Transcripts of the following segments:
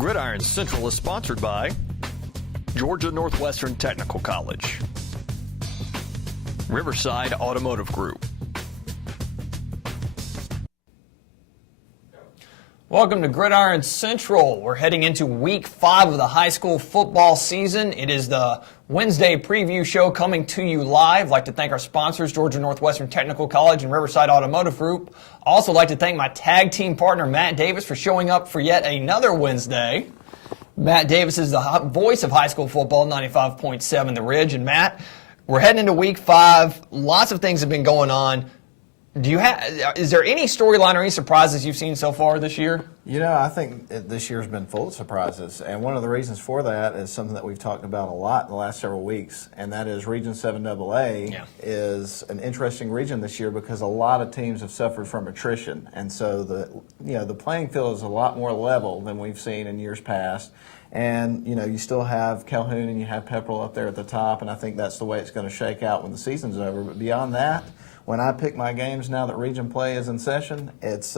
Gridiron Central is sponsored by Georgia Northwestern Technical College, Riverside Automotive Group. Welcome to Gridiron Central. We're heading into week 5 of the high school football season. It is the Wednesday preview show coming to you live. I'd like to thank our sponsors, Georgia Northwestern Technical College and Riverside Automotive Group. Also like to thank my tag team partner, Matt Davis, for showing up for yet another Wednesday. Matt Davis is the voice of high school football, 95.7 The Ridge. And Matt, we're heading into week 5. Lots of things have been going on. Is there any storyline or any surprises you've seen so far this year? You know, I think this year's been full of surprises, and one of the reasons for that is something that we've talked about a lot in the last several weeks, and that is Region 7AA is an interesting region this year because a lot of teams have suffered from attrition, and so the playing field is a lot more level than we've seen in years past. And, you know, you still have Calhoun and you have Pepperell up there at the top, and I think that's the way it's going to shake out when the season's over. But beyond that, when I pick my games now that region play is in session, it's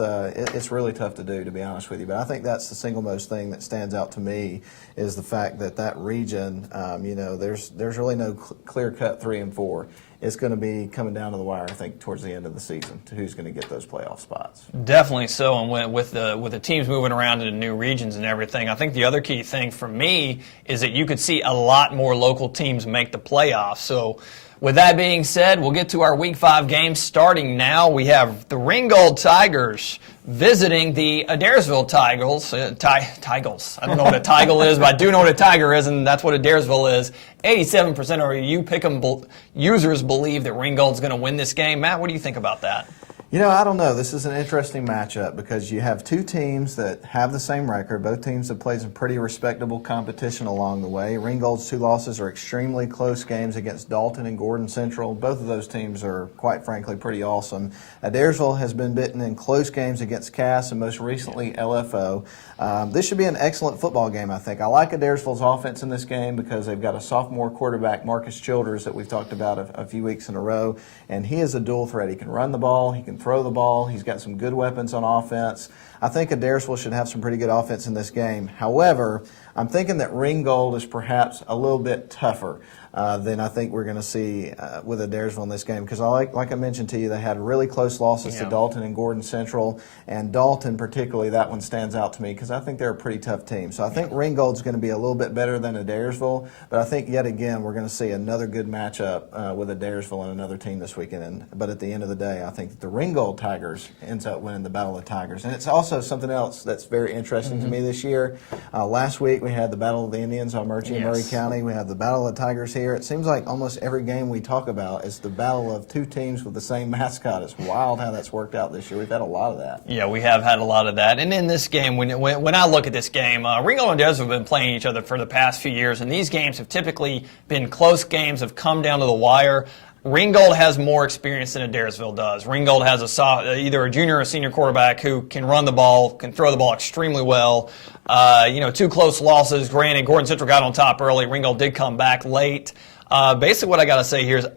really tough to do, to be honest with you. But I think that's the single most thing that stands out to me is the fact that region, there's really no clear-cut 3 and 4. It's going to be coming down to the wire, I think, towards the end of the season to who's going to get those playoff spots. Definitely so, and with the teams moving around into new regions and everything, I think the other key thing for me is that you could see a lot more local teams make the playoffs. So with that being said, we'll get to our Week 5 games starting now. We have the Ringgold Tigers visiting the Adairsville Tigers. Tigers. I don't know what a Tiger is, but I do know what a Tiger is, and that's what Adairsville is. 87% of our Pick'em users believe that Ringgold's going to win this game. Matt, what do you think about that? You know, I don't know. This is an interesting matchup because you have two teams that have the same record. Both teams have played some pretty respectable competition along the way. Ringgold's 2 losses are extremely close games against Dalton and Gordon Central. Both of those teams are, quite frankly, pretty awesome. Adairsville has been bitten in close games against Cass and most recently LFO. This should be an excellent football game, I think. I like Adairsville's offense in this game because they've got a sophomore quarterback, Marcus Childers, that we've talked about a few weeks in a row, and he is a dual threat. He can run the ball, he can throw the ball, he's got some good weapons on offense. I think Adairsville should have some pretty good offense in this game. However, I'm thinking that Ringgold is perhaps a little bit tougher than I think we're going to see with Adairsville in this game because like I mentioned to you, they had really close losses to Dalton and Gordon Central, and Dalton particularly, that one stands out to me because I think they're a pretty tough team. So I think Ringgold's going to be a little bit better than Adairsville, but I think yet again we're going to see another good matchup with Adairsville and another team this weekend. But at the end of the day, I think that the Ringgold Tigers ends up winning the Battle of the Tigers. And it's also something else that's very interesting to me this year. Last week we had the Battle of the Indians on Murchie and Murray County. We have the Battle of the Tigers here. It seems like almost every game we talk about is the battle of 2 teams with the same mascot. It's wild how that's worked out this year. We've had a lot of that. Yeah, we have had a lot of that. And in this game, when I look at this game, Ringgold and Adairsville have been playing each other for the past few years, and these games have typically been close games, have come down to the wire. Ringgold has more experience than Adairsville does. Ringgold has either a junior or a senior quarterback who can run the ball, can throw the ball extremely well. 2 close losses. Granted, Gordon Central got on top early. Ringgold did come back late. Basically, what I got to say here is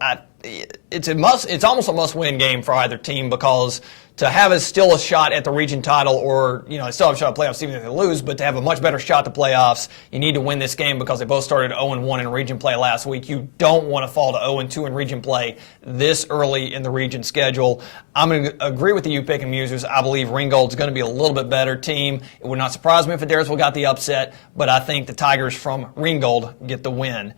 it's almost a must-win game for either team because to have still a shot at the region title or, still have a shot at playoffs even if they lose, but to have a much better shot to playoffs, you need to win this game because they both started 0-1 in region play last week. You don't want to fall to 0-2 in region play this early in the region schedule. I'm going to agree with the Pick'em users. I believe Ringgold's going to be a little bit better team. It would not surprise me if Adairsville got the upset, but I think the Tigers from Ringgold get the win.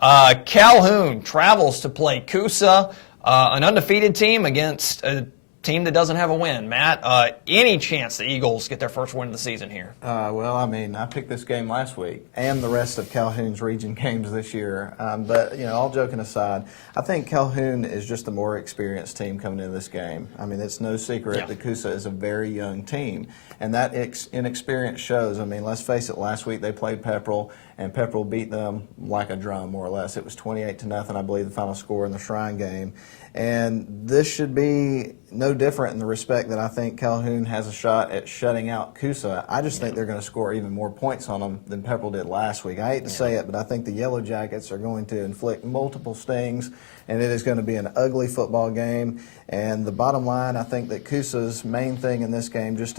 Calhoun travels to play Coosa, an undefeated team against a team that doesn't have a win. Matt, any chance the Eagles get their first win of the season here? I picked this game last week and the rest of Calhoun's region games this year. But all joking aside, I think Calhoun is just a more experienced team coming into this game. I mean, it's no secret that Coosa is a very young team, and that inexperience shows. I mean, let's face it, last week they played Pepperell, and Pepperell beat them like a drum, more or less. It was 28-0, I believe, the final score in the Shrine game. And this should be no different in the respect that I think Calhoun has a shot at shutting out Coosa. I just think they're going to score even more points on them than Pepperell did last week. I hate to say it, but I think the Yellow Jackets are going to inflict multiple stings, and it is going to be an ugly football game. And the bottom line, I think that Coosa's main thing in this game just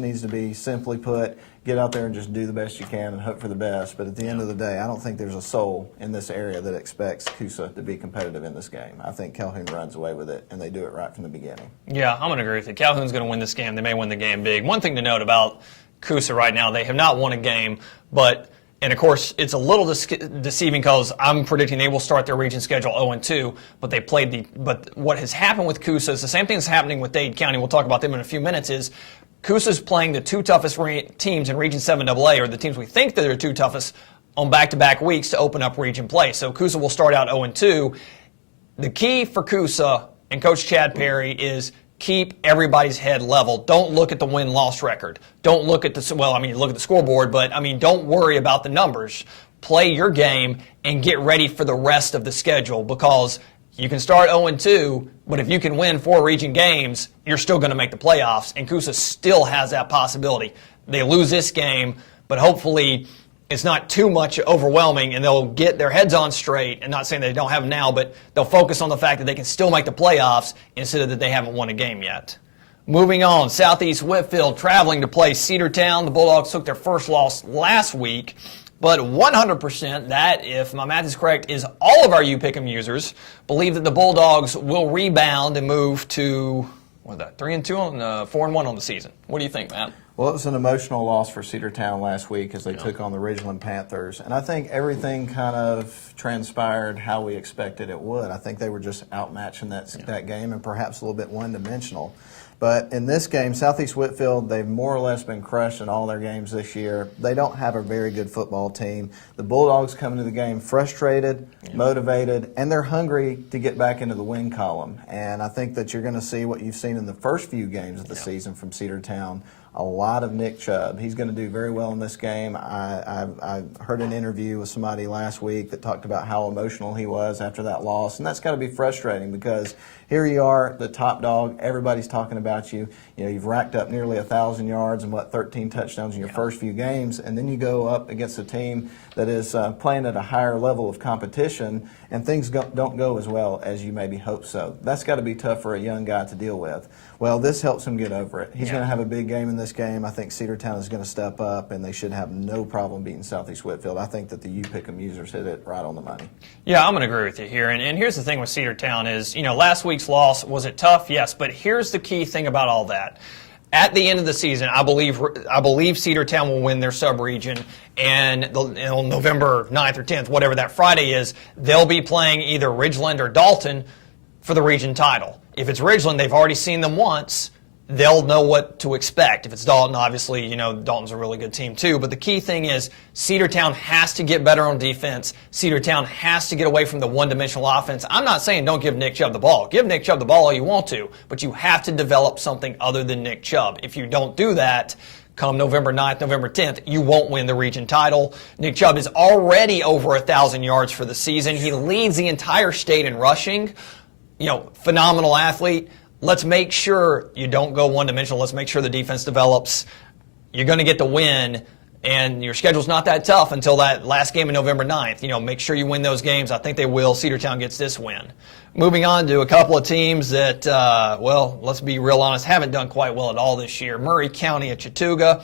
needs to be, simply put, get out there and just do the best you can and hope for the best. But at the end of the day, I don't think there's a soul in this area that expects Coosa to be competitive in this game. I think Calhoun runs away with it, and they do it right from the beginning. Yeah, I'm going to agree with you. Calhoun's going to win this game. They may win the game big. One thing to note about Coosa right now, they have not won a game, and of course, it's a little deceiving because I'm predicting they will start their region schedule 0-2, but what has happened with Coosa is the same thing that's happening with Dade County. We'll talk about them in a few minutes. Is Coosa's playing the two toughest teams in Region 7AA, or the teams we think that are two toughest, on back-to-back weeks to open up region play. So Coosa will start out 0-2. The key for Coosa and Coach Chad Perry is keep everybody's head level. Don't look at the win-loss record. Don't look at you look at the scoreboard, but don't worry about the numbers. Play your game and get ready for the rest of the schedule, because you can start 0-2, but if you can win 4 region games, you're still going to make the playoffs, and Coosa still has that possibility. They lose this game, but hopefully it's not too much overwhelming, and they'll get their heads on straight, and not saying they don't have them now, but they'll focus on the fact that they can still make the playoffs instead of that they haven't won a game yet. Moving on, Southeast Whitfield traveling to play Cedartown. The Bulldogs took their first loss last week, but 100%, that, if my math is correct, is all of our UPick'em users believe that the Bulldogs will rebound and move to, 3-2 and 4-1 on the season. What do you think, Matt? Well, it was an emotional loss for Cedartown last week as they took on the Ridgeland Panthers. And I think everything kind of transpired how we expected it would. I think they were just outmatching that game and perhaps a little bit one-dimensional. But in this game, Southeast Whitfield, they've more or less been crushed in all their games this year. They don't have a very good football team. The Bulldogs come into the game frustrated, motivated, and they're hungry to get back into the win column. And I think that you're going to see what you've seen in the first few games of the season from Cedartown. A lot of Nick Chubb. He's going to do very well in this game. I heard an interview with somebody last week that talked about how emotional he was after that loss, and that's got to be frustrating because here you are, the top dog. Everybody's talking about you. You've racked up nearly 1,000 yards and 13 touchdowns in your first few games, and then you go up against a team that is playing at a higher level of competition, and things don't go as well as you maybe hope so. That's got to be tough for a young guy to deal with. Well, this helps him get over it. He's going to have a big game in this game. I think Cedartown is going to step up, and they should have no problem beating Southeast Whitfield. I think that the UPick'em users hit it right on the money. Yeah, I'm going to agree with you here. And here's the thing with Cedartown is, last week's loss, was it tough? Yes, but here's the key thing about all that. At the end of the season, I believe Cedartown will win their sub-region, and on November 9th or 10th, whatever that Friday is, they'll be playing either Ridgeland or Dalton for the region title. If it's Ridgeland, they've already seen them once. They'll know what to expect. If it's Dalton, obviously, Dalton's a really good team too. But the key thing is Cedartown has to get better on defense. Cedartown has to get away from the one-dimensional offense. I'm not saying don't give Nick Chubb the ball. Give Nick Chubb the ball all you want to, but you have to develop something other than Nick Chubb. If you don't do that, come November 9th, November 10th, you won't win the region title. Nick Chubb is already over 1,000 yards for the season. He leads the entire state in rushing. Phenomenal athlete. Let's make sure you don't go one-dimensional. Let's make sure the defense develops. You're going to get the win, and your schedule's not that tough until that last game of November 9th. Make sure you win those games. I think they will. Cedartown gets this win. Moving on to a couple of teams that, let's be real honest, haven't done quite well at all this year. Murray County at Chattooga.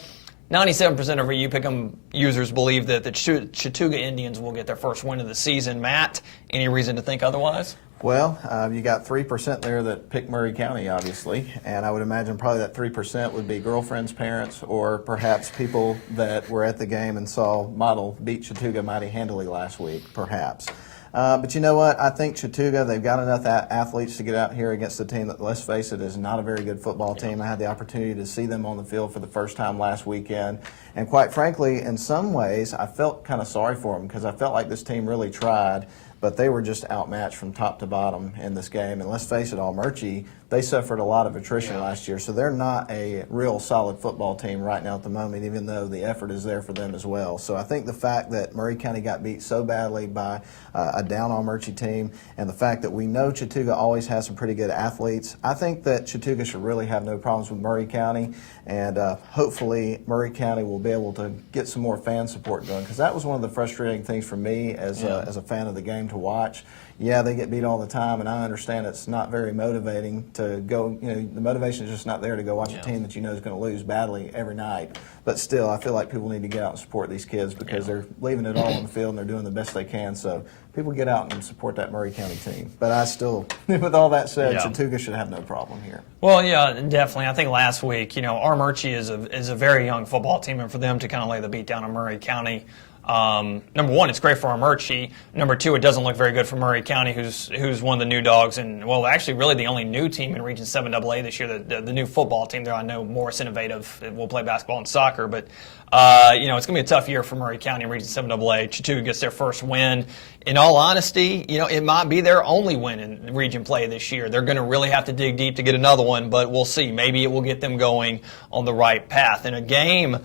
97% of our UPick'em users believe that the Chattooga Indians will get their first win of the season. Matt, any reason to think otherwise? Well, you got 3% there that picked Murray County, obviously, and I would imagine probably that 3% would be girlfriends' parents or perhaps people that were at the game and saw Model beat Chattooga mighty handily last week, perhaps. But you know what? I think Chattooga, they've got enough athletes to get out here against a team that, let's face it, is not a very good football team. I had the opportunity to see them on the field for the first time last weekend. And quite frankly, in some ways, I felt kind of sorry for them because I felt like this team really tried. but they were just outmatched from top to bottom in this game. And let's face it, Almerchi, they suffered a lot of attrition last year, so they're not a real solid football team right now at the moment, even though the effort is there for them as well. So I think the fact that Murray County got beat so badly by a down Almerchi team, and the fact that we know Chattooga always has some pretty good athletes, I think that Chattooga should really have no problems with Murray County, and hopefully Murray County will be able to get some more fan support going, because that was one of the frustrating things for me as a fan of the game to watch. Yeah, they get beat all the time, and I understand it's not very motivating to go, the motivation is just not there to go watch a team that you know is going to lose badly every night. But still, I feel like people need to get out and support these kids because they're leaving it all on the field and they're doing the best they can. So people get out and support that Murray County team. But I still, with all that said, Chattooga should have no problem here. Well, yeah, definitely. I think last week, Almerchi is a very young football team, and for them to kind of lay the beat down on Murray County, number one, it's great for Almerchi. Number two, it doesn't look very good for Murray County, who's one of the new dogs, and well, actually, really the only new team in Region 7 AA this year. The new football team there, I know, Morris Innovative will play basketball and soccer, but it's going to be a tough year for Murray County in Region 7 AA. Chattooga gets their first win. In all honesty, it might be their only win in region play this year. They're going to really have to dig deep to get another one, but we'll see. Maybe it will get them going on the right path. In a game.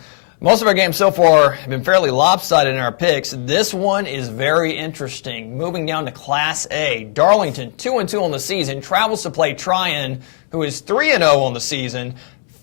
Most of our games so far have been fairly lopsided in our picks. This one is very interesting. Moving down to Class A, Darlington, 2-2 on the season, travels to play Tryon, who is 3-0 on the season.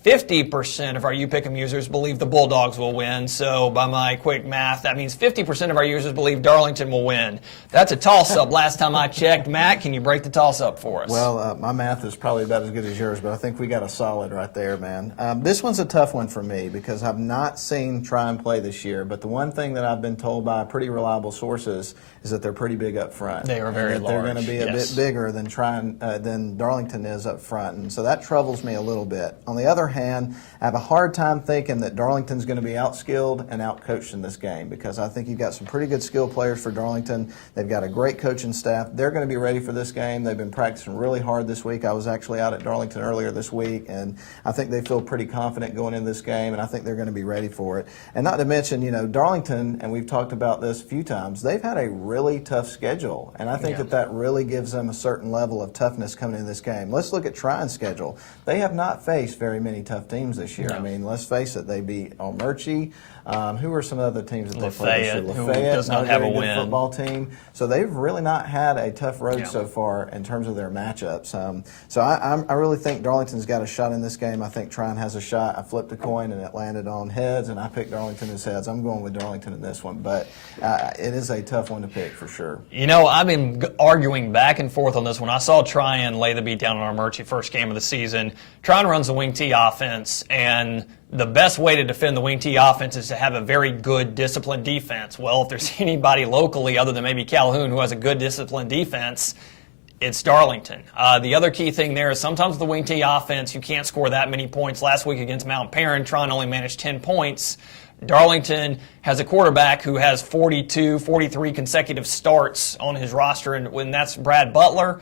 50% of our UPick'em users believe the Bulldogs will win. So by my quick math, that means 50% of our users believe Darlington will win. That's a toss-up last time I checked. Matt, can you break the toss-up for us? Well, my math is probably about as good as yours, but I think we got a solid right there, man. This one's a tough one for me because I've not seen Tryon play this year, but the one thing that I've been told by pretty reliable sources is that they're pretty big up front. They are very large. They're going to be a bit bigger than Darlington is up front, and so that troubles me a little bit. On the other hand, I have a hard time thinking that Darlington's going to be outskilled and outcoached in this game because I think you've got some pretty good skill players for Darlington. They've got a great coaching staff. They're going to be ready for this game. They've been practicing really hard this week. I was actually out at Darlington earlier this week, and I think they feel pretty confident going into this game, and I think they're going to be ready for it. And not to mention, Darlington, and we've talked about this a few times, they've had a really tough schedule, and I think that really gives them a certain level of toughness coming into this game. Let's look at Tryon's schedule. They have not faced very many tough teams this year. No. I mean, let's face it, they beat Almerchi. Who are some other teams that they played this year? Who does not have a win. Football team. So they've really not had a tough road so far in terms of their matchups. So I really think Darlington's got a shot in this game. I think Tryon has a shot. I flipped a coin and it landed on heads, and I picked Darlington as heads. I'm going with Darlington in this one, but it is a tough one to pick for sure. I've been arguing back and forth on this one. I saw Tryon lay the beat down on Almerchi first game of the season. Tryon runs the wing T offense, and the best way to defend the wing T offense is to have a very good disciplined defense. Well, if there's anybody locally other than maybe Calhoun who has a good disciplined defense, it's Darlington. The other key thing there is sometimes the wing T offense, you can't score that many points. Last week against Mount Perrin, Tryon only managed 10 points. Darlington has a quarterback who has 42, 43 consecutive starts on his roster, and that's Brad Butler.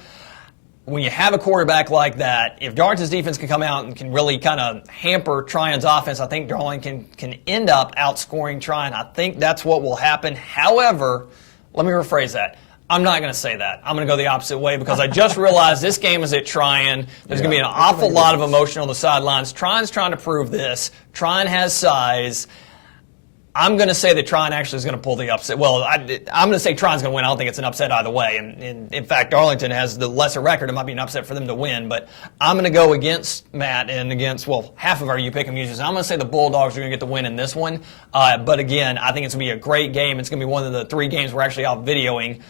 When you have a quarterback like that, if Darlington's defense can come out and can really kind of hamper Tryon's offense, I think Darlington can end up outscoring Tryon. I think that's what will happen. However, let me rephrase that. I'm not going to say that. I'm going to go the opposite way because I just realized this game is at Tryon. There's going to be an awful lot of emotion on the sidelines. Tryon's trying to prove this. Tryon has size. I'm going to say that Tryon actually is going to pull the upset. Well, I'm going to say Tryon's going to win. I don't think it's an upset either way. And in fact, Darlington has the lesser record. It might be an upset for them to win. But I'm going to go against Matt and against, half of our UPick'em users. I'm going to say the Bulldogs are going to get the win in this one. But again, I think it's going to be a great game. It's going to be one of the 3 games we're actually out videoing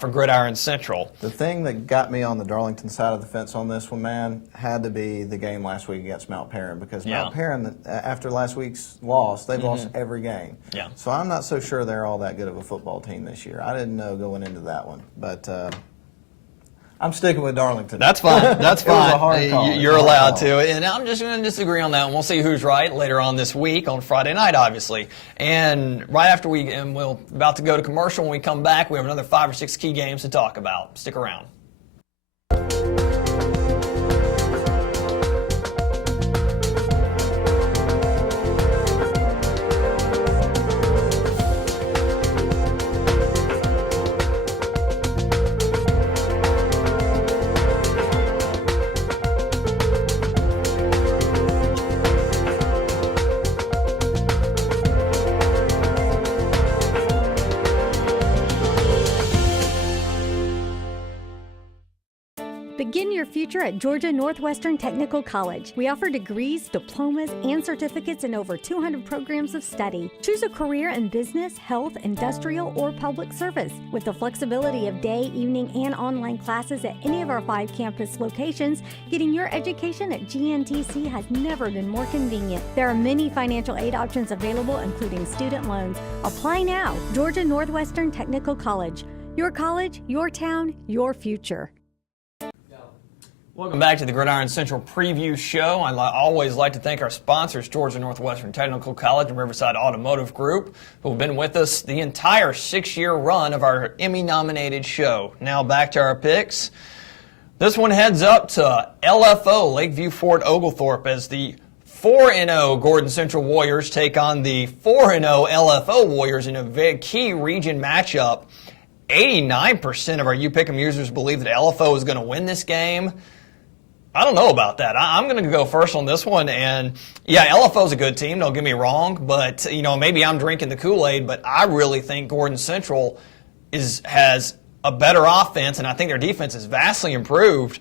for Gridiron Central. The thing that got me on the Darlington side of the fence on this one, man, had to be the game last week against Mount Perrin because Mount Perrin, after last week's loss, they've lost every game. Yeah. So I'm not so sure they're all that good of a football team this year. I didn't know going into that one, but I'm sticking with Darlington. That's fine. That's fine. It was a hard call. You're allowed to. And I'm just going to disagree on that. And we'll see who's right later on this week on Friday night, obviously. And right after we're about to go to commercial. When we come back, we have another 5 or 6 key games to talk about. Stick around. future at Georgia Northwestern Technical College. We offer degrees, diplomas, and certificates in over 200 programs of study. Choose a career in business, health, industrial, or public service. With the flexibility of day, evening, and online classes at any of our 5 campus locations, getting your education at GNTC has never been more convenient. There are many financial aid options available, including student loans. Apply now. Georgia Northwestern Technical College. Your college, your town, your future. Welcome back to the Gridiron Central Preview Show. I always like to thank our sponsors, Georgia Northwestern Technical College and Riverside Automotive Group, who have been with us the entire 6-year run of our Emmy-nominated show. Now back to our picks. This one heads up to LFO, Lakeview Fort Oglethorpe, as the 4-0 Gordon Central Warriors take on the 4-0 LFO Warriors in a very key region matchup. 89% of our UPick'em users believe that LFO is going to win this game. I don't know about that. I'm going to go first on this one. And, yeah, LFO's a good team, don't get me wrong. But, maybe I'm drinking the Kool-Aid, but I really think Gordon Central has a better offense, and I think their defense is vastly improved.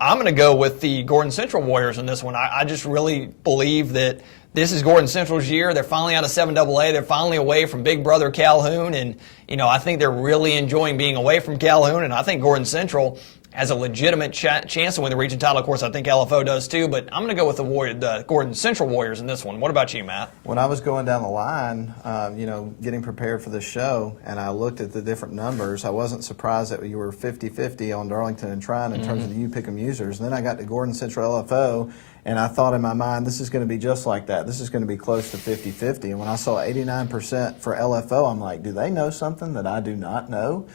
I'm going to go with the Gordon Central Warriors in this one. I just really believe that this is Gordon Central's year. They're finally out of 7AA. They're finally away from Big Brother Calhoun. And, I think they're really enjoying being away from Calhoun. And I think Gordon Central has a legitimate chance to win the region title. Of course, I think LFO does too. But I'm going to go with the Gordon Central Warriors in this one. What about you, Matt? When I was going down the line, getting prepared for the show, and I looked at the different numbers, I wasn't surprised that you were 50-50 on Darlington and Trine in terms of the UPick'em users. And then I got to Gordon Central LFO, and I thought in my mind, this is going to be just like that. This is going to be close to 50-50. And when I saw 89% for LFO, I'm like, do they know something that I do not know?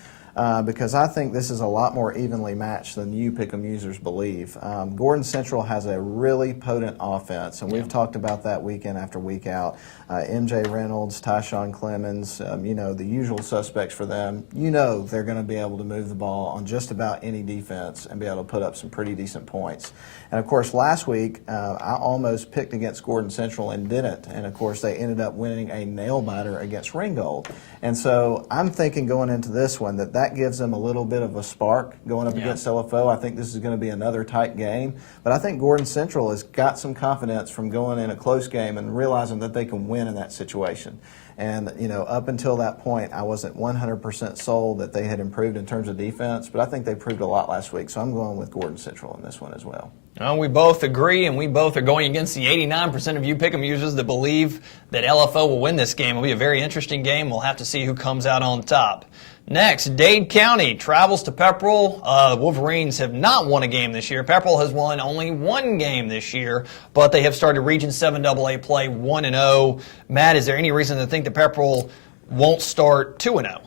Because I think this is a lot more evenly matched than UPick'em users believe. Gordon Central has a really potent offense, and we've talked about that week in after week out. MJ Reynolds, Tyshawn Clemens, the usual suspects for them. They're going to be able to move the ball on just about any defense and be able to put up some pretty decent points. And, of course, last week I almost picked against Gordon Central and didn't. And, of course, they ended up winning a nail-biter against Ringgold. And so I'm thinking going into this one that gives them a little bit of a spark going up against LFO. I think this is going to be another tight game. But I think Gordon Central has got some confidence from going in a close game and realizing that they can win in that situation. And, up until that point, I wasn't 100% sold that they had improved in terms of defense, but I think they proved a lot last week. So I'm going with Gordon Central in this one as well. Well, we both agree, and we both are going against the 89% of UPick'em users that believe that LFO will win this game. It'll be a very interesting game. We'll have to see who comes out on top. Next, Dade County travels to Pepperell. The Wolverines have not won a game this year. Pepperell has won only 1 game this year, but they have started Region 7AA play 1-0. Matt, is there any reason to think that Pepperell won't start 2-0?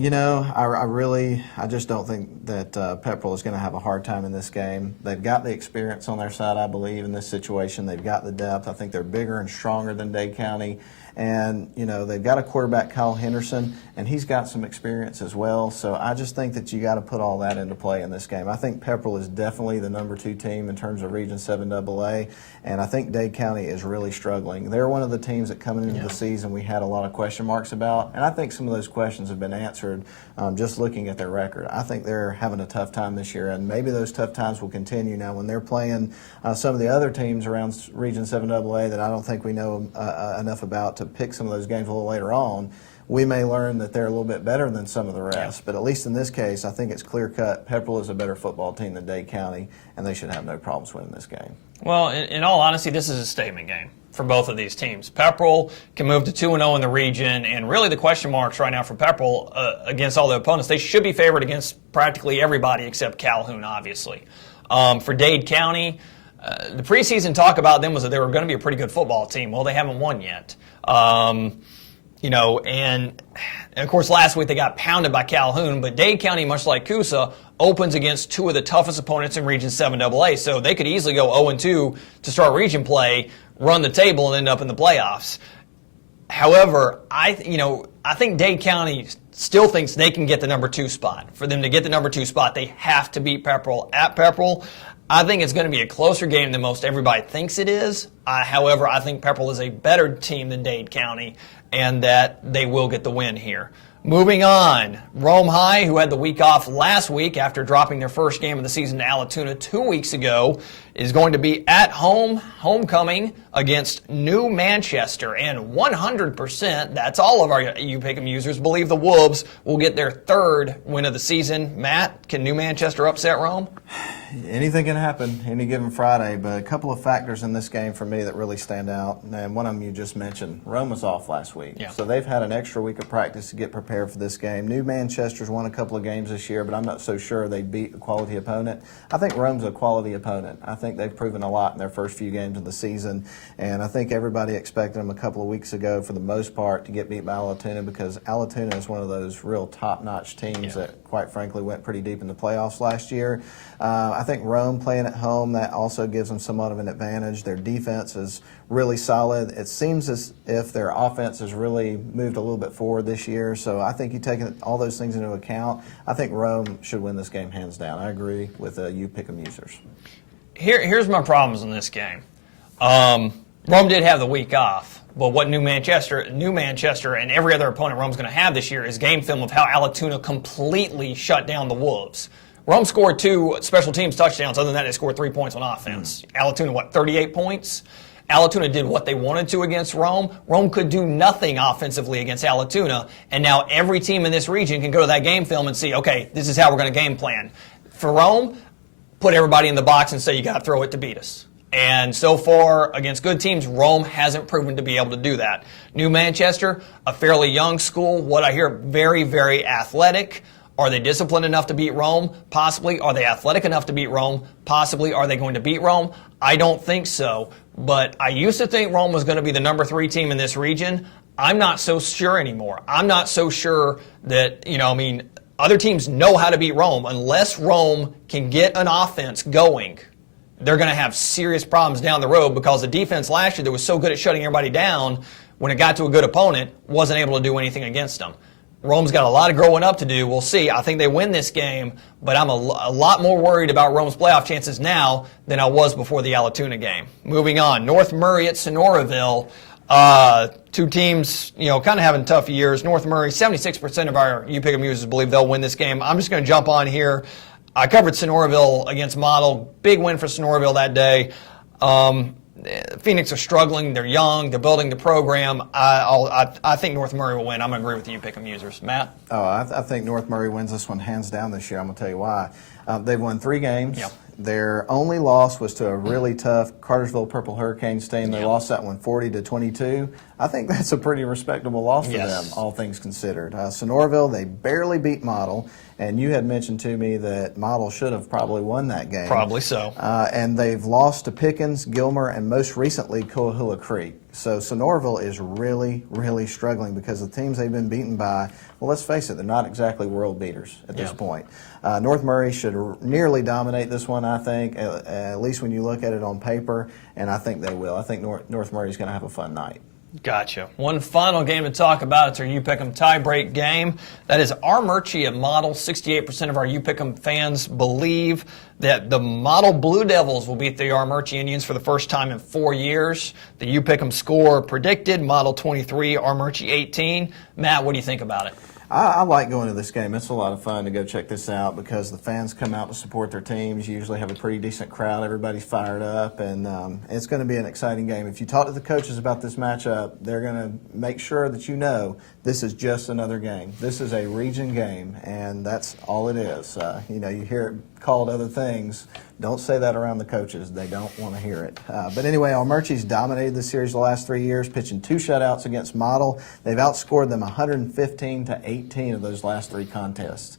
I just don't think that Pepperell is going to have a hard time in this game. They've got the experience on their side, I believe, in this situation. They've got the depth. I think they're bigger and stronger than Dade County. And, they've got a quarterback, Kyle Henderson, and he's got some experience as well. So I just think that you got to put all that into play in this game. I think Pepperell is definitely the number 2 team in terms of Region 7AA, and I think Dade County is really struggling. They're one of the teams that coming into the season we had a lot of question marks about, and I think some of those questions have been answered just looking at their record. I think they're having a tough time this year, and maybe those tough times will continue now when they're playing some of the other teams around Region 7AA that I don't think we know enough about to pick some of those games a little later on. We may learn that they're a little bit better than some of the rest. But at least in this case, I think it's clear-cut. Pepperell is a better football team than Dade County, and they should have no problems winning this game. Well, in all honesty, this is a statement game for both of these teams. Pepperell can move to 2-0 in the region, and really the question marks right now for Pepperell against all the opponents, they should be favored against practically everybody except Calhoun, obviously. For Dade County, the preseason talk about them was that they were going to be a pretty good football team. Well, they haven't won yet. And of course last week they got pounded by Calhoun, but Dade County, much like Coosa, opens against 2 of the toughest opponents in Region 7AA, so they could easily go 0-2 to start region play, run the table, and end up in the playoffs. However, I think Dade County still thinks they can get the number 2 spot. For them to get the number 2 spot, they have to beat Pepperell at Pepperell. I think it's going to be a closer game than most everybody thinks it is. However, I think Pepperell is a better team than Dade County, and that they will get the win here. Moving on, Rome High, who had the week off last week after dropping their first game of the season to Allatoona 2 weeks ago, is going to be at homecoming against New Manchester. And 100%, that's all of our UPick'em users, believe the Wolves will get their third win of the season. Matt, can New Manchester upset Rome? Anything can happen any given Friday, but a couple of factors in this game for me that really stand out, and one of them you just mentioned. Rome was off last week, so they've had an extra week of practice to get prepared for this game. New Manchester's won a couple of games this year, but I'm not so sure they beat a quality opponent. I think Rome's a quality opponent. I think they've proven a lot in their first few games of the season, and I think everybody expected them a couple of weeks ago, for the most part, to get beat by Allatoona, because Allatoona is one of those real top-notch teams that, quite frankly, went pretty deep in the playoffs last year. I think Rome playing at home, that also gives them somewhat of an advantage. Their defense is really solid. It seems as if their offense has really moved a little bit forward this year. So I think you take all those things into account, I think Rome should win this game hands down. I agree with you pick'em users. Here's my problems in this game. Rome did have the week off, but what New Manchester and every other opponent Rome's going to have this year is game film of how Allatoona completely shut down the Wolves. Rome scored 2 special teams touchdowns. Other than that, they scored 3 points on offense. Allatoona, 38 points? Allatoona did what they wanted to against Rome. Rome could do nothing offensively against Allatoona, and now every team in this region can go to that game film and see, okay, this is how we're going to game plan. For Rome, put everybody in the box and say you got to throw it to beat us. And so far, against good teams, Rome hasn't proven to be able to do that. New Manchester, a fairly young school, what I hear, very, very athletic. Are they disciplined enough to beat Rome? Possibly. Are they athletic enough to beat Rome? Possibly. Are they going to beat Rome? I don't think so. But I used to think Rome was going to be the number 3 team in this region. I'm not so sure anymore. I'm not so sure that, other teams know how to beat Rome. Unless Rome can get an offense going, they're going to have serious problems down the road, because the defense last year that was so good at shutting everybody down, when it got to a good opponent, wasn't able to do anything against them. Rome's got a lot of growing up to do. We'll see. I think they win this game, but I'm a lot more worried about Rome's playoff chances now than I was before the Allatoona game. Moving on, North Murray at Sonoraville. 2 teams, kind of having tough years. North Murray, 76% of our UPick'em users believe they'll win this game. I'm just going to jump on here. I covered Sonoraville against Model. Big win for Sonoraville that day. Phoenix are struggling. They're young. They're building the program. I think North Murray will win. I'm going to agree with you, pick'em users. Matt? I think North Murray wins this one hands down this year. I'm going to tell you why. They've won 3 games. Yep. Their only loss was to a really tough Cartersville Purple Hurricanes team. They lost that one 40-22. I think that's a pretty respectable loss for them, all things considered. Sonoraville, they barely beat Model, and you had mentioned to me that Model should have probably won that game. Probably so. And they've lost to Pickens, Gilmer, and most recently Coahuila Creek. So Sonoraville is really, really struggling because the teams they've been beaten by, well, let's face it, they're not exactly world beaters at this point. North Murray should nearly dominate this one, I think, at least when you look at it on paper, and I think they will. I think North Murray's going to have a fun night. Gotcha. One final game to talk about. It's our UPick'em tie-break game. That is Armurchie at Model. 68% of our UPick'em fans believe that the Model Blue Devils will beat the Armurchie Indians for the first time in 4 years. The UPick'em score predicted, Model 23, Armurchie 18. Matt, what do you think about it? I like going to this game. It's a lot of fun to go check this out because the fans come out to support their teams. You usually have a pretty decent crowd. Everybody's fired up, and it's going to be an exciting game. If you talk to the coaches about this matchup, they're going to make sure that you know this is just another game. This is a region game, and that's all it is. You hear it called other things. Don't say that around the coaches. They don't want to hear it. But anyway, Armurchie's dominated the series the last 3 years, pitching 2 shutouts against Model. They've outscored them 115-18 of those last 3 contests.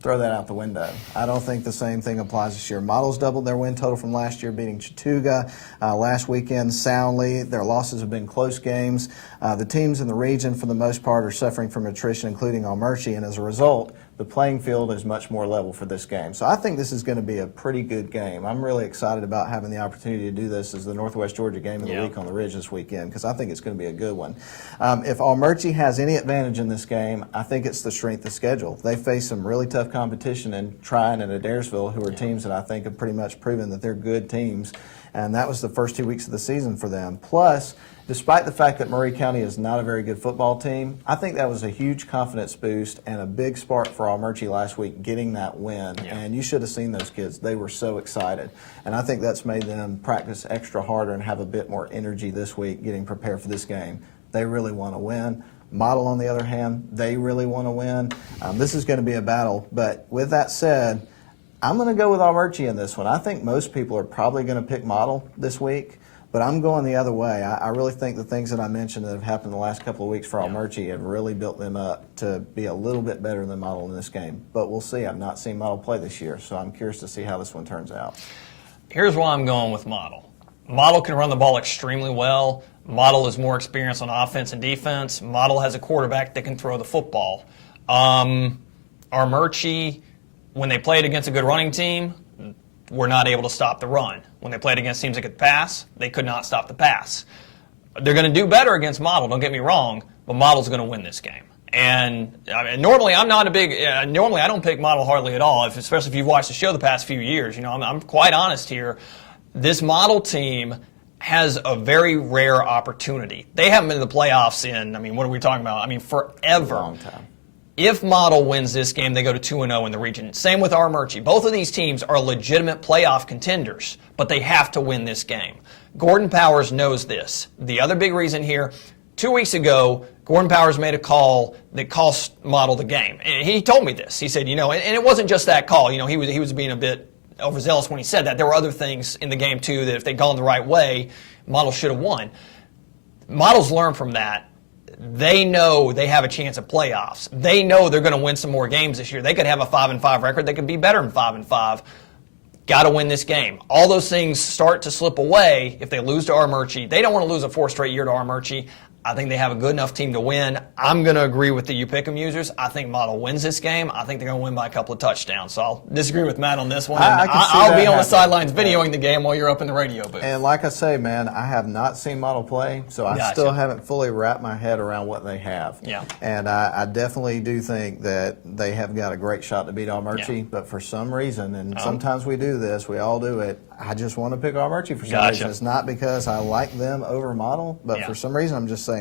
Throw that out the window. I don't think the same thing applies this year. Model's doubled their win total from last year, beating Chattooga last weekend soundly. Their losses have been close games. The teams in the region, for the most part, are suffering from attrition, including Armurchie, and as a result, the playing field is much more level for this game. So I think this is going to be a pretty good game. I'm really excited about having the opportunity to do this as the Northwest Georgia game of the week on the Ridge this weekend because I think it's going to be a good one. If Armurchie has any advantage in this game, I think it's the strength of schedule. They face some really tough competition in Tryon and Adairsville, who are teams that I think have pretty much proven that they're good teams. And that was the first 2 weeks of the season for them. Plus, despite the fact that Murray County is not a very good football team, I think that was a huge confidence boost and a big spark for Almerchi last week getting that win. Yeah. And you should have seen those kids. They were so excited. And I think that's made them practice extra harder and have a bit more energy this week getting prepared for this game. They really want to win. Model, on the other hand, they really want to win. This is going to be a battle. But with that said, I'm going to go with Almerchi in this one. I think most people are probably going to pick Model this week. But I'm going the other way. I really think the things that I mentioned that have happened the last couple of weeks for Almerchi have really built them up to be a little bit better than Model in this game. But we'll see. I've not seen Model play this year, so I'm curious to see how this one turns out. Here's why I'm going with Model. Model can run the ball extremely well. Model is more experienced on offense and defense. Model has a quarterback that can throw the football. Almerchi, when they played against a good running team, were not able to stop the run. When they played against teams that could pass, they could not stop the pass. They're going to do better against Model, don't get me wrong, but Model's going to win this game. And normally I'm not a big, normally I don't pick Model hardly at all, especially if you've watched the show the past few years. You know, I'm quite honest here. This Model team has a very rare opportunity. They haven't been in the playoffs in, what are we talking about? Forever. A long time. If Model wins this game, they go to 2-0 in the region. Same with Almerchi. Both of these teams are legitimate playoff contenders, but they have to win this game. Gordon Powers knows this. The other big reason here, 2 weeks ago, Gordon Powers made a call that cost Model the game. And he told me this. He said, and it wasn't just that call. He was being a bit overzealous when he said that. There were other things in the game, too, that if they'd gone the right way, Model should have won. Model's learned from that. They know they have a chance at playoffs. They know they're going to win some more games this year. They could have a 5-5 record. They could be better than 5-5. Got to win this game. All those things start to slip away if they lose to Almerchi. They don't want to lose a 4th straight year to Almerchi. I think they have a good enough team to win. I'm going to agree with the You Pick 'em users. I think Model wins this game. I think they're going to win by a couple of touchdowns. So I'll disagree with Matt on this one. I'll be on the sidelines videoing the game while you're up in the radio booth. And like I say, man, I have not seen Model play, so I still haven't fully wrapped my head around what they have. Yeah. And I definitely do think that they have got a great shot to beat Almerchi, but for some reason, and sometimes we do this, we all do it, I just want to pick Almerchi for some reason. It's not because I like them over Model, but for some reason I'm just saying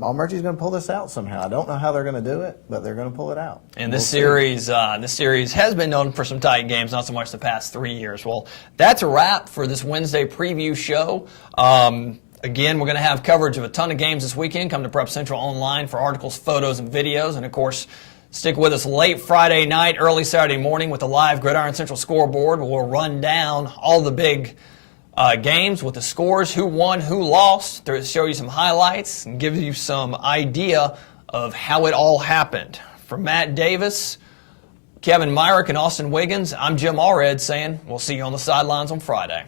Almerchi's going to pull this out somehow. I don't know how they're going to do it, but they're going to pull it out. And this series has been known for some tight games, not so much the past 3 years. Well, that's a wrap for this Wednesday preview show. Again, we're going to have coverage of a ton of games this weekend. Come to Prep Central Online for articles, photos, and videos. And, of course, stick with us late Friday night, early Saturday morning with the live Gridiron Central scoreboard. We'll run down all the big games with the scores, who won, who lost, to show you some highlights and give you some idea of how it all happened. For Matt Davis, Kevin Myrick, and Austin Wiggins, I'm Jim Allred saying we'll see you on the sidelines on Friday.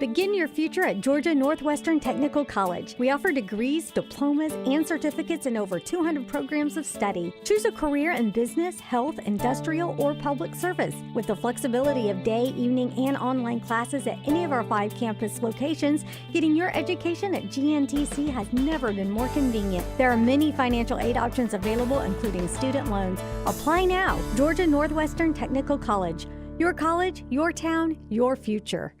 Begin your future at Georgia Northwestern Technical College. We offer degrees, diplomas, and certificates in over 200 programs of study. Choose a career in business, health, industrial, or public service. With the flexibility of day, evening, and online classes at any of our 5 campus locations, getting your education at GNTC has never been more convenient. There are many financial aid options available, including student loans. Apply now. Georgia Northwestern Technical College. Your college, your town, your future.